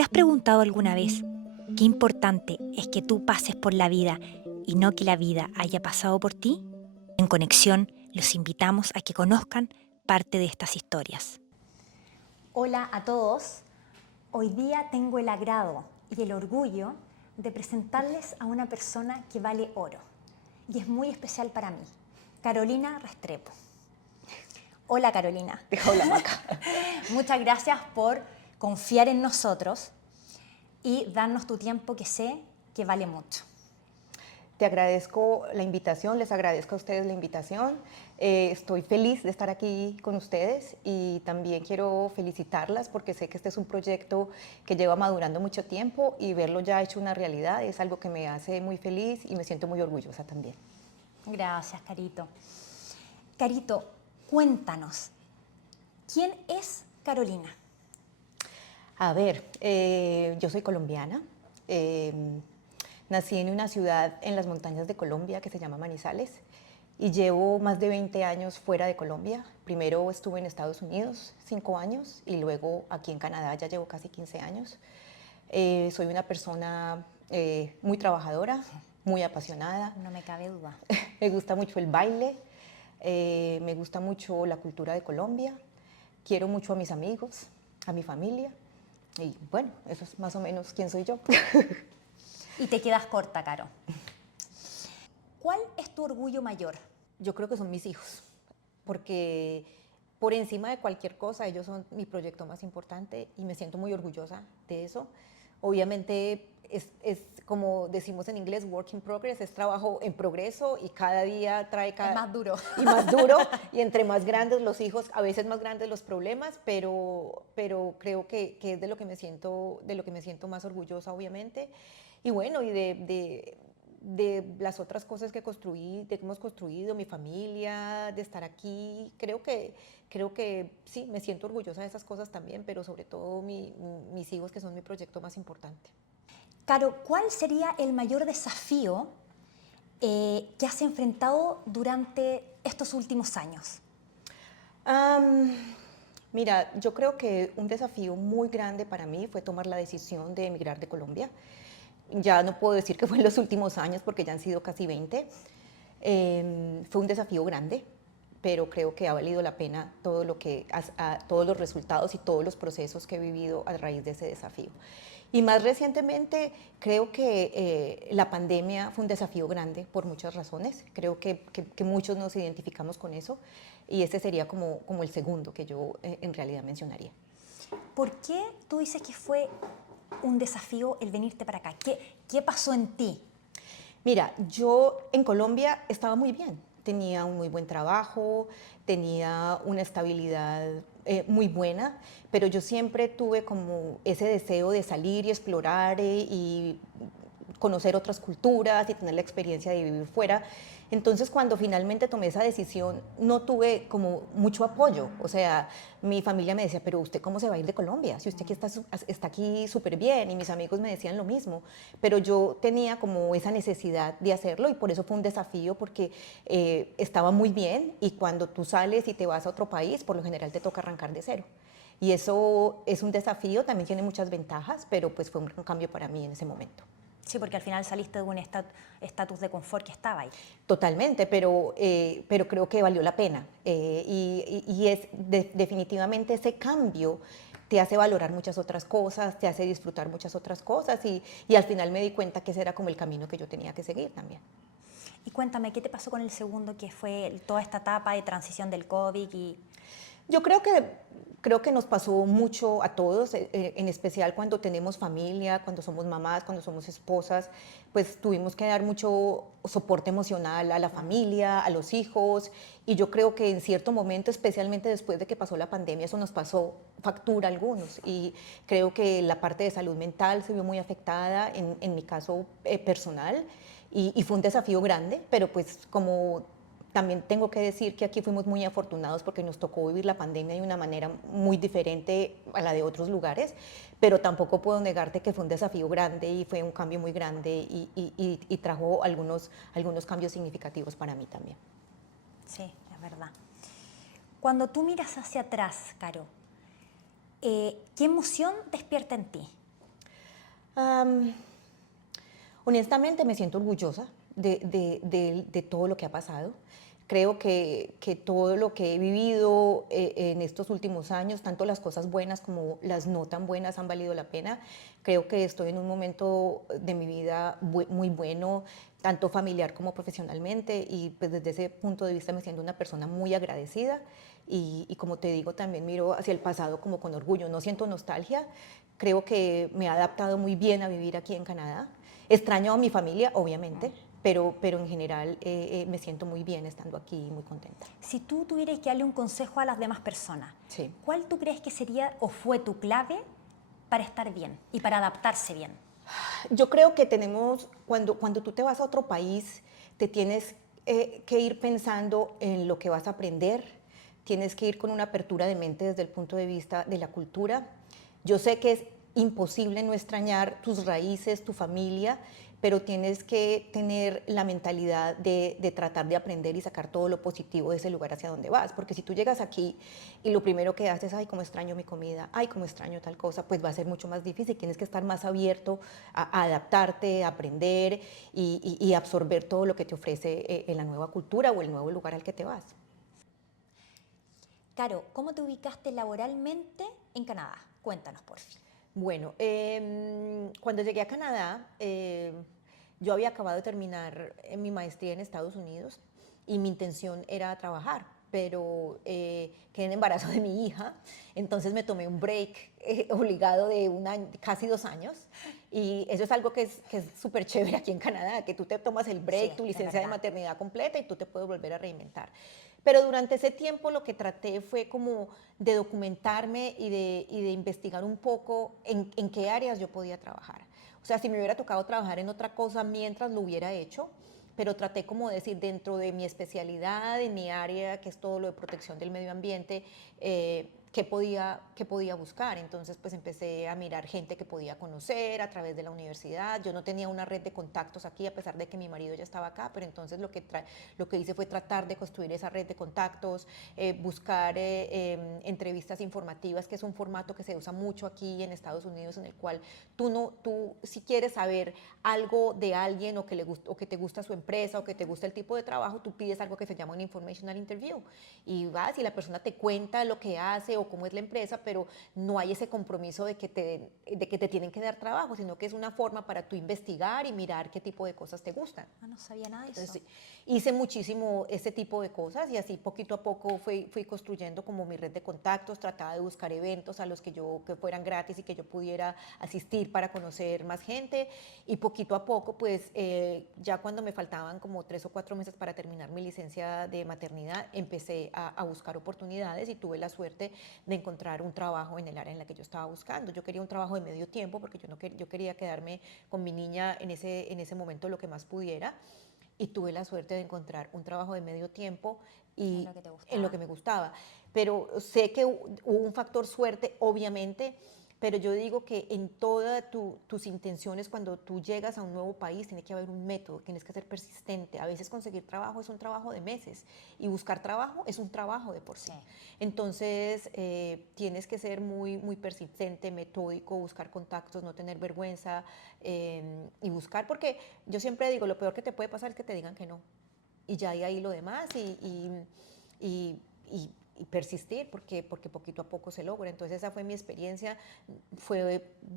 ¿Te has preguntado alguna vez qué importante es que tú pases por la vida y no que la vida haya pasado por ti? En Conexión los invitamos a que conozcan parte de estas historias. Hola a todos. Hoy día tengo el agrado y el orgullo de presentarles a una persona que vale oro y es muy especial para mí, Carolina Restrepo. Hola Carolina. Hola Maca. Muchas gracias por confiar en nosotros y darnos tu tiempo, que sé que vale mucho. Te agradezco la invitación, les agradezco a ustedes la invitación. Estoy feliz de estar aquí con ustedes y también quiero felicitarlas porque sé que este es un proyecto que lleva madurando mucho tiempo y verlo ya hecho una realidad es algo que me hace muy feliz y me siento muy orgullosa también. Gracias, Carito. Carito, cuéntanos, ¿quién es Carolina? A ver, yo soy colombiana. eh, Nací en una ciudad en las montañas de Colombia que se llama Manizales y llevo más de 20 años fuera de Colombia. Primero estuve en Estados Unidos 5 años y luego aquí en Canadá ya llevo casi 15 años. Soy una persona muy trabajadora, muy apasionada. No me cabe duda. Me gusta mucho el baile, me gusta mucho la cultura de Colombia, quiero mucho a mis amigos, a mi familia y bueno, eso es más o menos quién soy yo. Y te quedas corta, Caro. ¿Cuál es tu orgullo mayor? Yo creo que son mis hijos, porque por encima de cualquier cosa ellos son mi proyecto más importante y me siento muy orgullosa de eso. Obviamente es como decimos en inglés, work in progress, es trabajo en progreso y cada día trae Es más duro. y más duro y entre más grandes los hijos, a veces más grandes los problemas, pero creo que es de lo que me siento más orgullosa, obviamente. Y bueno, y de las otras cosas que construí, de que hemos construido, mi familia, de estar aquí, creo que sí, me siento orgullosa de esas cosas también, pero sobre todo mis hijos que son mi proyecto más importante. Caro, ¿cuál sería el mayor desafío que has enfrentado durante estos últimos años? Am, Mira, yo creo que un desafío muy grande para mí fue tomar la decisión de emigrar de Colombia. Ya no puedo decir que fue en los últimos años porque ya han sido casi 20. Fue un desafío grande, pero creo que ha valido la pena todo todos los resultados y todos los procesos que he vivido a raíz de ese desafío. Y más recientemente, creo que la pandemia fue un desafío grande por muchas razones. Creo que muchos nos identificamos con eso y este sería como el segundo que yo en realidad mencionaría. ¿Por qué tú dices que fue un desafío el venirte para acá? ¿Qué pasó en ti? Mira, yo en Colombia estaba muy bien, tenía un muy buen trabajo, tenía una estabilidad muy buena, pero yo siempre tuve como ese deseo de salir y explorar y conocer otras culturas y tener la experiencia de vivir fuera. Entonces, cuando finalmente tomé esa decisión, no tuve como mucho apoyo. O sea, mi familia me decía, pero ¿usted cómo se va a ir de Colombia? Si usted aquí está aquí súper bien. Y mis amigos me decían lo mismo. Pero yo tenía como esa necesidad de hacerlo y por eso fue un desafío porque estaba muy bien y cuando tú sales y te vas a otro país, por lo general te toca arrancar de cero. Y eso es un desafío, también tiene muchas ventajas, pero pues fue un gran cambio para mí en ese momento. Sí, porque al final saliste de un estatus de confort que estaba ahí. Totalmente, pero creo que valió la pena. Y es definitivamente ese cambio te hace valorar muchas otras cosas, te hace disfrutar muchas otras cosas y al final me di cuenta que ese era como el camino que yo tenía que seguir también. Y cuéntame, ¿qué te pasó con el segundo, que fue toda esta etapa de transición del COVID? Yo creo que nos pasó mucho a todos, en especial cuando tenemos familia, cuando somos mamás, cuando somos esposas, pues tuvimos que dar mucho soporte emocional a la familia, a los hijos, y yo creo que en cierto momento, especialmente después de que pasó la pandemia, eso nos pasó factura a algunos, y creo que la parte de salud mental se vio muy afectada en mi caso personal, y fue un desafío grande, pero pues como también tengo que decir que aquí fuimos muy afortunados porque nos tocó vivir la pandemia de una manera muy diferente a la de otros lugares, pero tampoco puedo negarte que fue un desafío grande y fue un cambio muy grande y trajo algunos cambios significativos para mí también. Sí, es verdad. Cuando tú miras hacia atrás, Caro, ¿qué emoción despierta en ti? Am, Honestamente me siento orgullosa de todo lo que ha pasado. Creo que todo lo que he vivido en estos últimos años, tanto las cosas buenas como las no tan buenas, han valido la pena. Creo que estoy en un momento de mi vida muy bueno, tanto familiar como profesionalmente, y pues desde ese punto de vista me siento una persona muy agradecida. Y como te digo, también miro hacia el pasado como con orgullo. No siento nostalgia. Creo que me he adaptado muy bien a vivir aquí en Canadá. Extraño a mi familia, obviamente, pero en general me siento muy bien estando aquí y muy contenta. Si tú tuvieras que darle un consejo a las demás personas, Sí. ¿cuál tú crees que sería o fue tu clave para estar bien y para adaptarse bien? Yo creo que cuando tú te vas a otro país, te tienes que ir pensando en lo que vas a aprender, tienes que ir con una apertura de mente desde el punto de vista de la cultura. Yo sé que es imposible no extrañar tus raíces, tu familia, pero tienes que tener la mentalidad de tratar de aprender y sacar todo lo positivo de ese lugar hacia donde vas, porque si tú llegas aquí y lo primero que haces, ay, cómo extraño mi comida, ay, cómo extraño tal cosa, pues va a ser mucho más difícil, tienes que estar más abierto a adaptarte, a aprender y absorber todo lo que te ofrece en la nueva cultura o el nuevo lugar al que te vas. Caro, ¿cómo te ubicaste laboralmente en Canadá? Cuéntanos, por fin. Bueno, cuando llegué a Canadá, yo había acabado de terminar mi maestría en Estados Unidos y mi intención era trabajar, pero quedé en embarazo de mi hija, entonces me tomé un break obligado de casi 2 años, y eso es algo que es súper chévere aquí en Canadá, que tú te tomas el break, Sí, tu es licencia de verdad. maternidad completa y tú te puedes volver a reinventar. Pero durante ese tiempo lo que traté fue como de documentarme y de investigar un poco en qué áreas yo podía trabajar. O sea, si me hubiera tocado trabajar en otra cosa mientras lo hubiera hecho, pero traté como de decir dentro de mi especialidad, en mi área, que es todo lo de protección del medio ambiente, qué podía buscar. Entonces, pues empecé a mirar gente que podía conocer a través de la universidad. Yo no tenía una red de contactos aquí, a pesar de que mi marido ya estaba acá, pero entonces lo que hice fue tratar de construir esa red de contactos, buscar entrevistas informativas, que es un formato que se usa mucho aquí en Estados Unidos, en el cual tú si quieres saber algo de alguien o que te gusta su empresa o que te gusta el tipo de trabajo, tú pides algo que se llama un informational interview y vas y la persona te cuenta lo que hace o cómo es la empresa, pero no hay ese compromiso de que te tienen que dar trabajo, sino que es una forma para tú investigar y mirar qué tipo de cosas te gustan. Ah, no sabía nada de eso. Entonces, hice muchísimo ese tipo de cosas y así poquito a poco fui construyendo como mi red de contactos, trataba de buscar eventos a los que fueran gratis y que yo pudiera asistir para conocer más gente, y poquito a poco, pues ya cuando me faltaban como 3 o 4 meses para terminar mi licencia de maternidad, empecé a buscar oportunidades y tuve la suerte de encontrar un trabajo en el área en la que yo estaba buscando. Yo quería un trabajo de medio tiempo porque yo quería quedarme con mi niña en ese momento lo que más pudiera, y tuve la suerte de encontrar un trabajo de medio tiempo En y lo que te gustaba. en lo que me gustaba. Pero sé que hubo un factor suerte, obviamente, pero yo digo que en todas tus intenciones, cuando tú llegas a un nuevo país, tiene que haber un método, tienes que ser persistente. A veces conseguir trabajo es un trabajo de meses y buscar trabajo es un trabajo de por sí. Sí. Entonces, tienes que ser muy, muy persistente, metódico, buscar contactos, no tener vergüenza, y buscar, porque yo siempre digo, lo peor que te puede pasar es que te digan que no. Y ya hay ahí lo demás y, y persistir, porque poquito a poco se logra. Entonces esa fue mi experiencia.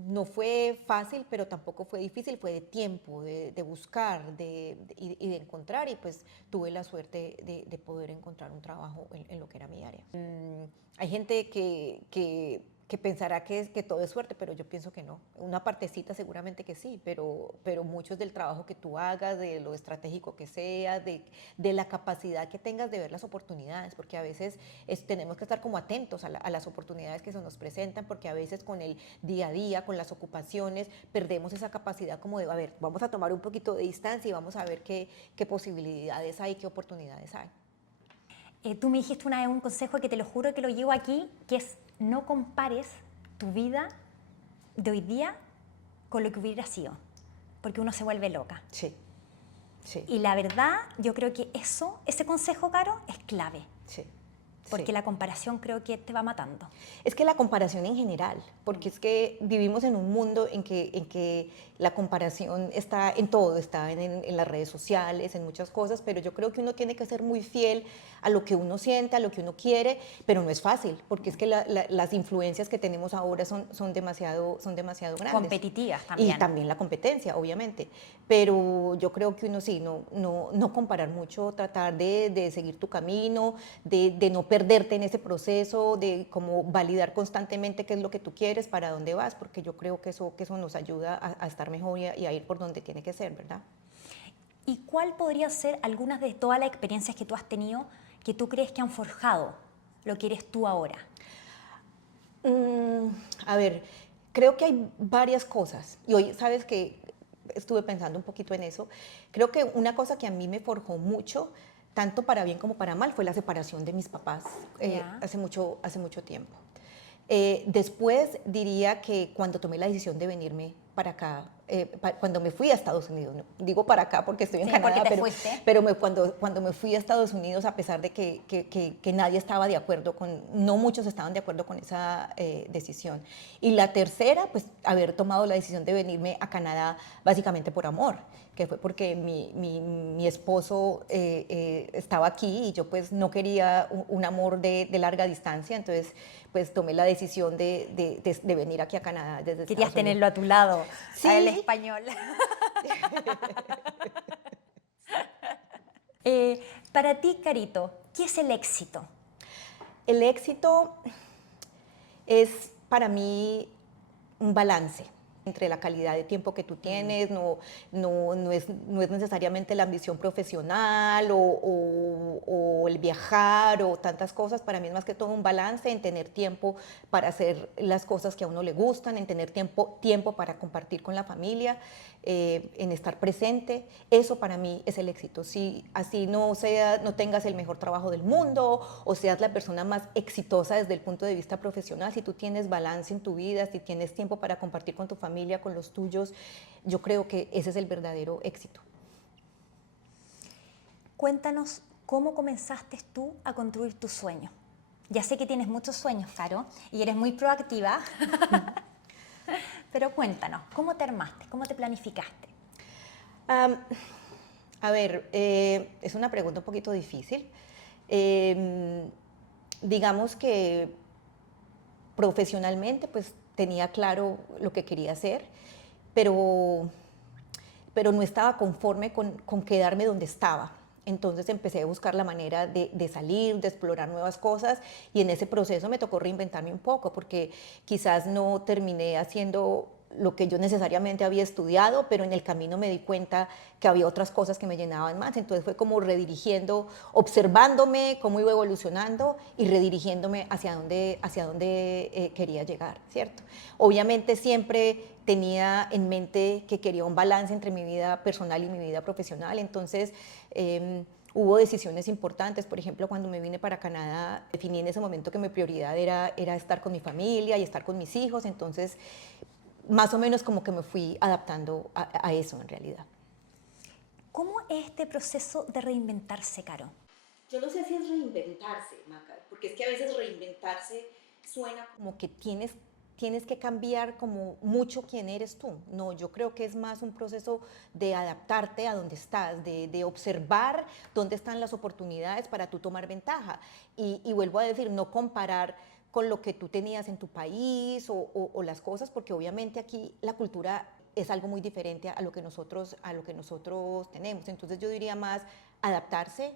No fue fácil, pero tampoco fue difícil, fue de tiempo, de buscar y de encontrar, y pues tuve la suerte de poder encontrar un trabajo en lo que era mi área. Hay gente que pensará que todo es suerte, pero yo pienso que no. Una partecita seguramente que sí, pero mucho es del trabajo que tú hagas, de lo estratégico que sea, de la capacidad que tengas de ver las oportunidades, porque a veces tenemos que estar como atentos a las oportunidades que se nos presentan, porque a veces con el día a día, con las ocupaciones, perdemos esa capacidad como de, a ver, vamos a tomar un poquito de distancia y vamos a ver qué posibilidades hay, qué oportunidades hay. Tú me dijiste una vez un consejo que te lo juro que lo llevo aquí, que es no compares tu vida de hoy día con lo que hubiera sido, porque uno se vuelve loca. Sí, sí, Y la verdad, yo creo que ese consejo, Caro, es clave. sí. porque Sí. la comparación creo que te va matando. Es que la comparación en general, porque es que vivimos en un mundo en que la comparación está en todo, está en las redes sociales, en muchas cosas, pero yo creo que uno tiene que ser muy fiel a lo que uno siente, a lo que uno quiere, pero no es fácil, porque es que las influencias que tenemos ahora son demasiado grandes. Competitivas Y también. también la competencia, obviamente. Pero yo creo que uno sí, no comparar mucho, tratar de seguir tu camino, de no perderte en ese proceso, de como validar constantemente qué es lo que tú quieres, para dónde vas, porque yo creo que eso nos ayuda a estar mejor y a ir por donde tiene que ser, ¿verdad? ¿Y cuál podría ser algunas de todas las experiencias que tú has tenido que tú crees que han forjado lo que eres tú ahora? Mm, a ver, creo que hay varias cosas. Y hoy, sabes que estuve pensando un poquito en eso. Creo que una cosa que a mí me forjó mucho, tanto para bien como para mal, fue la separación de mis papás Ya. hace mucho tiempo. Después diría que cuando tomé la decisión de venirme para acá, cuando me fui a Estados Unidos, no, digo para acá porque estoy en Sí, porque Canadá, te fuiste. pero cuando me fui a Estados Unidos, a pesar de que nadie estaba de acuerdo no muchos estaban de acuerdo con esa decisión. Y la tercera, pues haber tomado la decisión de venirme a Canadá básicamente por amor, que fue porque mi esposo estaba aquí y yo pues no quería un amor de larga distancia, entonces pues tomé la decisión de venir aquí a Canadá desde Querías Estados Unidos. tenerlo a tu lado, a el Sí. español. Para ti, Carito, ¿qué es el éxito? El éxito es para mí un balance entre la calidad de tiempo que tú tienes, no es necesariamente la ambición profesional o el viajar o tantas cosas. Para mí es más que todo un balance en tener tiempo para hacer las cosas que a uno le gustan, en tener tiempo para compartir con la familia, en estar presente. Eso para mí es el éxito. Si así no tengas el mejor trabajo del mundo o seas la persona más exitosa desde el punto de vista profesional, si tú tienes balance en tu vida, si tienes tiempo para compartir con tu familia, con los tuyos, yo creo que ese es el verdadero éxito. Cuéntanos cómo comenzaste tú a construir tus sueños. Ya sé que tienes muchos sueños, Caro, y eres muy proactiva, pero cuéntanos, ¿cómo te armaste? ¿Cómo te planificaste? Um, a ver, es una pregunta un poquito difícil. Eh, digamos que profesionalmente pues tenía claro lo que quería hacer, pero, pero no estaba conforme con quedarme donde estaba. Entonces empecé a buscar la manera de salir, de explorar nuevas cosas, y en ese proceso me tocó reinventarme un poco porque quizás no terminé haciendo lo que yo necesariamente había estudiado, pero en el camino me di cuenta que había otras cosas que me llenaban más. Entonces fue como redirigiendo, observándome cómo iba evolucionando y redirigiéndome hacia dónde quería llegar, ¿cierto? Obviamente siempre tenía en mente que quería un balance entre mi vida personal y mi vida profesional. Entonces hubo decisiones importantes. Por ejemplo, cuando me vine para Canadá, definí en ese momento que mi prioridad era estar con mi familia y estar con mis hijos. Entonces más o menos como que me fui adaptando a eso en realidad. ¿Cómo es este proceso de reinventarse, Caro? Yo no sé si es reinventarse, Maca, porque es que a veces reinventarse suena como que tienes que cambiar como mucho quién eres tú. No, yo creo que es más un proceso de adaptarte a donde estás, de observar dónde están las oportunidades para tú tomar ventaja. Y vuelvo a decir, no comparar con lo que tú tenías en tu país o las cosas, porque obviamente aquí la cultura es algo muy diferente a lo que nosotros tenemos. Entonces yo diría más adaptarse,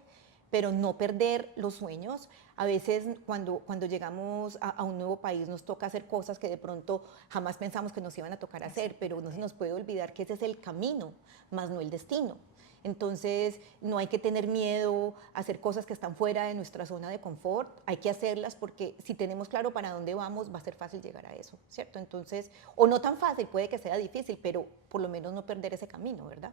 pero no perder los sueños. A veces cuando llegamos a un nuevo país nos toca hacer cosas que de pronto jamás pensamos que nos iban a tocar hacer, pero no se nos puede olvidar que ese es el camino, más no el destino. Entonces no hay que tener miedo a hacer cosas que están fuera de nuestra zona de confort, hay que hacerlas porque si tenemos claro para dónde vamos va a ser fácil llegar a eso, ¿cierto? Entonces, o no tan fácil, puede que sea difícil, pero por lo menos no perder ese camino, ¿verdad?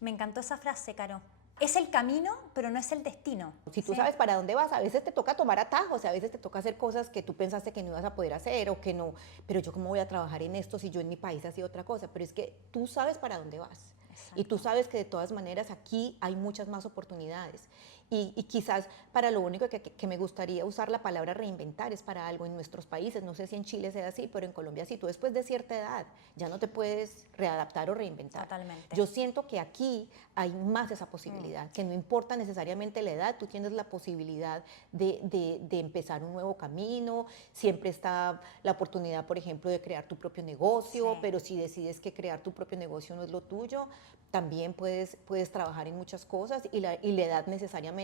Me encantó esa frase, Caro. Es el camino, pero no es el destino. Si tú ¿Sí? sabes para dónde vas, a veces te toca tomar atajos, a veces te toca hacer cosas que tú pensaste que no ibas a poder hacer o que no, pero yo cómo voy a trabajar en esto si yo en mi país hacía otra cosa, pero es que tú sabes para dónde vas. Y tú sabes que de todas maneras aquí hay muchas más oportunidades. Y quizás para lo único que me gustaría usar la palabra reinventar es para algo en nuestros países, no sé si en Chile sea así, pero en Colombia sí, tú después de cierta edad ya no te puedes readaptar o reinventar. Totalmente. Yo siento que aquí hay más esa posibilidad, que no importa necesariamente la edad, tú tienes la posibilidad de empezar un nuevo camino, siempre está la oportunidad, por ejemplo, de crear tu propio negocio, Sí. pero si decides que crear tu propio negocio no es lo tuyo, también puedes trabajar en muchas cosas y la edad necesariamente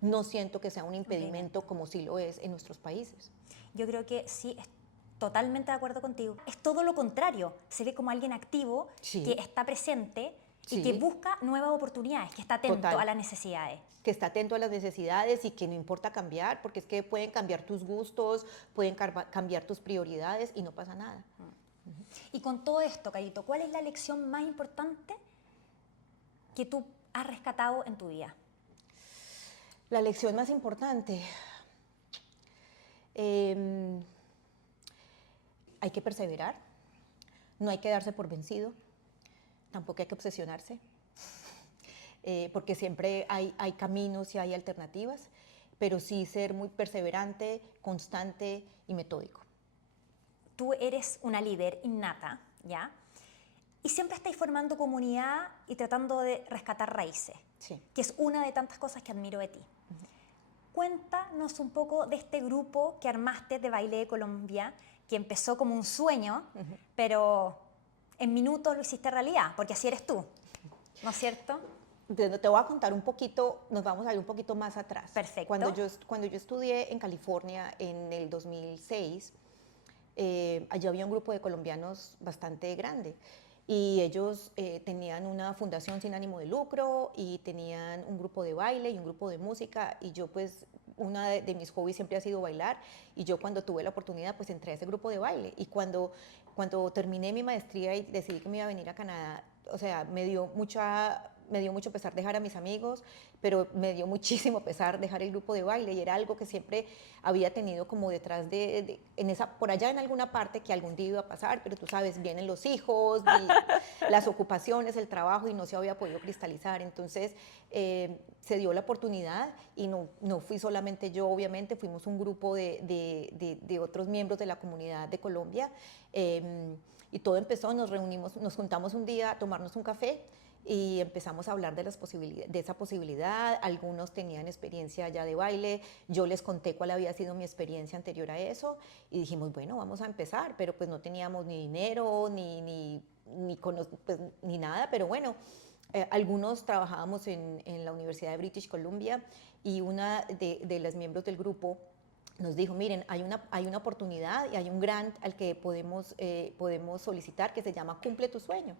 no siento que sea un impedimento como sí lo es en nuestros países. Yo creo que sí, totalmente de acuerdo contigo. Es todo lo contrario. Se ve como alguien activo, Sí. que está presente y Sí. que busca nuevas oportunidades, que está atento Total. a las necesidades. Que está atento a las necesidades y que no importa cambiar, porque es que pueden cambiar tus gustos, pueden cambiar tus prioridades y no pasa nada. Y con todo esto, Carito, ¿cuál es la lección más importante que tú has rescatado en tu vida? La lección más importante, hay que perseverar, no hay que darse por vencido, tampoco hay que obsesionarse, porque siempre hay caminos y hay alternativas, pero sí ser muy perseverante, constante y metódico. Tú eres una líder innata, ¿ya? Y siempre estáis formando comunidad y tratando de rescatar raíces, Sí. que es una de tantas cosas que admiro de ti. Cuéntanos un poco de este grupo que armaste de Baile de Colombia, que empezó como un sueño, pero en minutos lo hiciste realidad, porque así eres tú, ¿no es cierto? Te voy a contar un poquito, nos vamos a ir un poquito más atrás. Perfecto. Cuando yo estudié en California en el 2006, allí había un grupo de colombianos bastante grande y ellos tenían una fundación sin ánimo de lucro y tenían un grupo de baile y un grupo de música y yo pues una de mis hobbies siempre ha sido bailar y yo cuando tuve la oportunidad pues entré a ese grupo de baile y cuando terminé mi maestría y decidí que me iba a venir a Canadá, o sea, me dio mucho pesar dejar a mis amigos, pero me dio muchísimo pesar dejar el grupo de baile y era algo que siempre había tenido como detrás por allá en alguna parte que algún día iba a pasar, pero tú sabes, vienen los hijos, las ocupaciones, el trabajo y no se había podido cristalizar. Entonces se dio la oportunidad y no fui solamente yo, obviamente, fuimos un grupo de otros miembros de la comunidad de Colombia y todo empezó, nos reunimos, nos juntamos un día a tomarnos un café y empezamos a hablar de esa posibilidad. Algunos tenían experiencia ya de baile, yo les conté cuál había sido mi experiencia anterior a eso y dijimos, bueno, vamos a empezar, pero pues no teníamos ni dinero, ni nada, pero bueno, algunos trabajábamos en la Universidad de British Columbia y una de las miembros del grupo nos dijo, miren, hay una oportunidad y hay un grant al que podemos solicitar que se llama Cumple tu Sueño.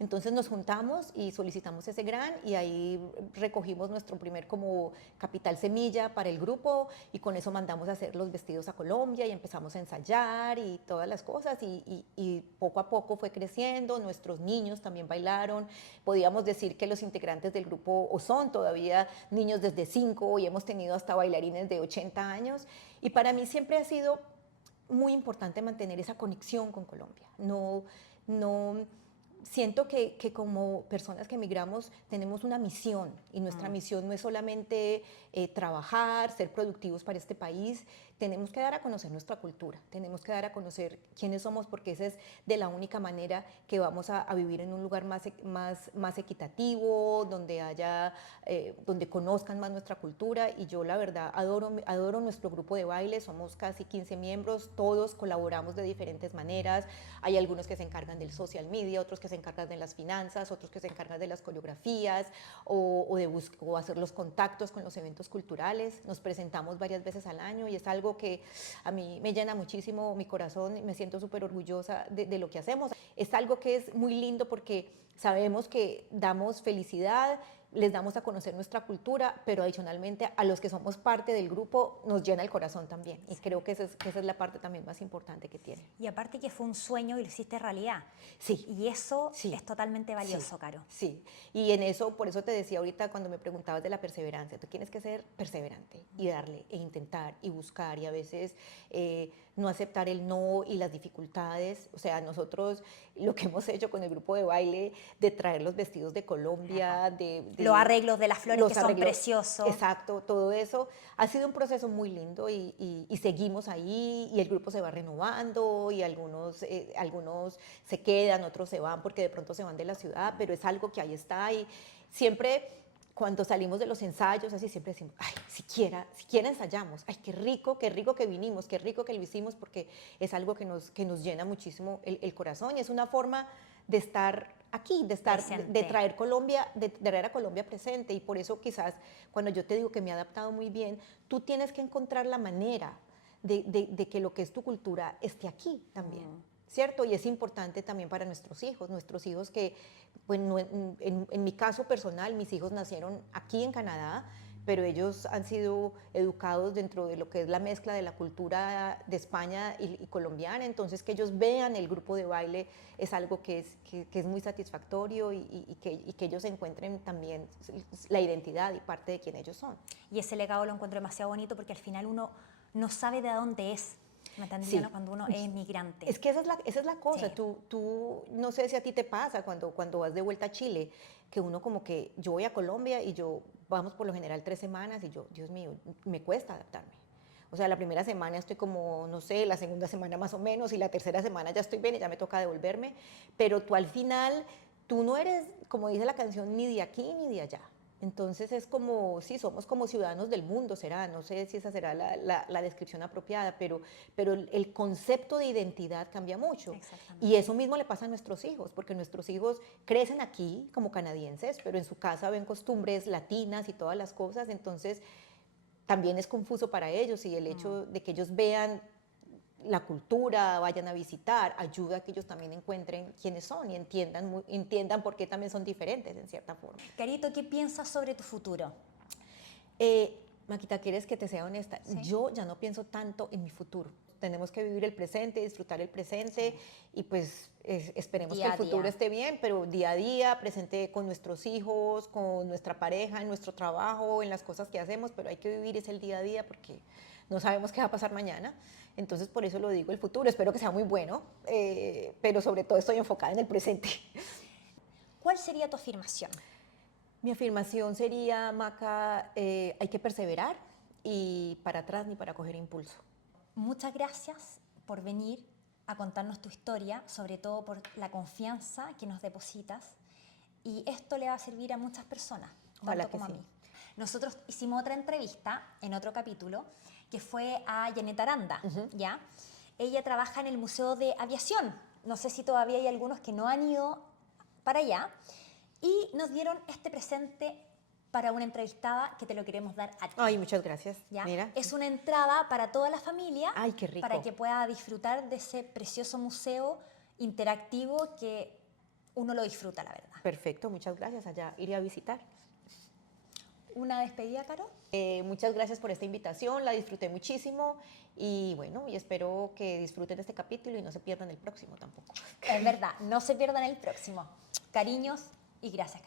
Entonces nos juntamos y solicitamos ese grant y ahí recogimos nuestro primer como capital semilla para el grupo y con eso mandamos a hacer los vestidos a Colombia y empezamos a ensayar y todas las cosas y poco a poco fue creciendo, nuestros niños también bailaron, podíamos decir que los integrantes del grupo o son todavía niños desde 5 y hemos tenido hasta bailarines de 80 años y para mí siempre ha sido muy importante mantener esa conexión con Colombia. Siento que como personas que emigramos tenemos una misión y nuestra misión no es solamente trabajar, ser productivos para este país, tenemos que dar a conocer nuestra cultura, tenemos que dar a conocer quiénes somos porque esa es de la única manera que vamos a vivir en un lugar más equitativo, donde conozcan más nuestra cultura y yo la verdad adoro nuestro grupo de baile, somos casi 15 miembros, todos colaboramos de diferentes maneras, hay algunos que se encargan del social media, otros que se encargan de las finanzas, otros que se encargan de las coreografías o hacer los contactos con los eventos culturales. Nos presentamos varias veces al año y es algo que a mí me llena muchísimo mi corazón y me siento súper orgullosa de lo que hacemos. Es algo que es muy lindo porque sabemos que damos felicidad, les damos a conocer nuestra cultura, pero adicionalmente a los que somos parte del grupo nos llena el corazón también. Y creo que esa es la parte también más importante que tiene. Y aparte que fue un sueño y lo hiciste realidad. Sí. Y eso Sí. es totalmente valioso, Sí. Caro. Sí. Y en eso, por eso te decía ahorita cuando me preguntabas de la perseverancia, tú tienes que ser perseverante y darle e intentar y buscar y a veces no aceptar el no y las dificultades. O sea, nosotros lo que hemos hecho con el grupo de baile, de traer los vestidos de Colombia, Los arreglos de las flores los que son arreglos, preciosos. exacto, todo eso ha sido un proceso muy lindo y seguimos ahí y el grupo se va renovando y algunos se quedan, otros se van porque de pronto se van de la ciudad, pero es algo que ahí está y siempre cuando salimos de los ensayos, así siempre decimos, ay, siquiera ensayamos, ay, qué rico que vinimos, qué rico que lo hicimos, porque es algo que nos llena muchísimo el corazón y es una forma de estar aquí, de traer Colombia, de traer a Colombia presente y por eso quizás cuando yo te digo que me he adaptado muy bien, tú tienes que encontrar la manera de que lo que es tu cultura esté aquí también. ¿Cierto? Y es importante también para nuestros hijos que, bueno, en mi caso personal, mis hijos nacieron aquí en Canadá, pero ellos han sido educados dentro de lo que es la mezcla de la cultura de España y colombiana, entonces que ellos vean el grupo de baile es algo que es muy satisfactorio y que ellos encuentren también la identidad y parte de quien ellos son. Y ese legado lo encuentro demasiado bonito porque al final uno no sabe de dónde es. ¿Me entendí? Sí. Cuando uno es migrante. Es que esa es la cosa. Sí. Tú, no sé si a ti te pasa cuando vas de vuelta a Chile, que uno como que, yo voy a Colombia y vamos por lo general 3 semanas y Dios mío, me cuesta adaptarme. O sea, la primera semana estoy como, no sé, la segunda semana más o menos y la tercera semana ya estoy bien y ya me toca devolverme, pero tú al final, tú no eres, como dice la canción, ni de aquí ni de allá. Entonces es como, sí, somos como ciudadanos del mundo, será, no sé si esa será la descripción apropiada, pero el concepto de identidad cambia mucho. Y eso mismo le pasa a nuestros hijos, porque nuestros hijos crecen aquí como canadienses, pero en su casa ven costumbres latinas y todas las cosas, entonces también es confuso para ellos y el hecho de que ellos vean la cultura, vayan a visitar, ayuda a que ellos también encuentren quiénes son y entiendan por qué también son diferentes en cierta forma. Carito, ¿qué piensas sobre tu futuro? Maquita, ¿quieres que te sea honesta? ¿Sí? Yo ya no pienso tanto en mi futuro. Tenemos que vivir el presente, disfrutar el presente y pues esperemos que el futuro esté bien, pero día a día, presente con nuestros hijos, con nuestra pareja, en nuestro trabajo, en las cosas que hacemos, pero hay que vivir es el día a día porque no sabemos qué va a pasar mañana. Entonces por eso lo digo, el futuro, espero que sea muy bueno, pero sobre todo estoy enfocada en el presente. ¿Cuál sería tu afirmación? Mi afirmación sería, Maca, hay que perseverar y para atrás ni para coger impulso. Muchas gracias por venir a contarnos tu historia, sobre todo por la confianza que nos depositas. Y esto le va a servir a muchas personas, tanto como a mí. Nosotros hicimos otra entrevista en otro capítulo que fue a Janet Aranda, ¿ya? Ella trabaja en el Museo de Aviación. No sé si todavía hay algunos que no han ido para allá. Y nos dieron este presente para una entrevistada que te lo queremos dar a ti. Ay, muchas gracias. ¿Ya? Mira. Es una entrada para toda la familia. Ay, qué rico. Para que pueda disfrutar de ese precioso museo interactivo que uno lo disfruta, la verdad. Perfecto, muchas gracias. Allá iré a visitar. ¿Una despedida, Caro? Muchas gracias por esta invitación, la disfruté muchísimo y bueno, y espero que disfruten este capítulo y no se pierdan el próximo tampoco. Es verdad, no se pierdan el próximo. Cariños y gracias.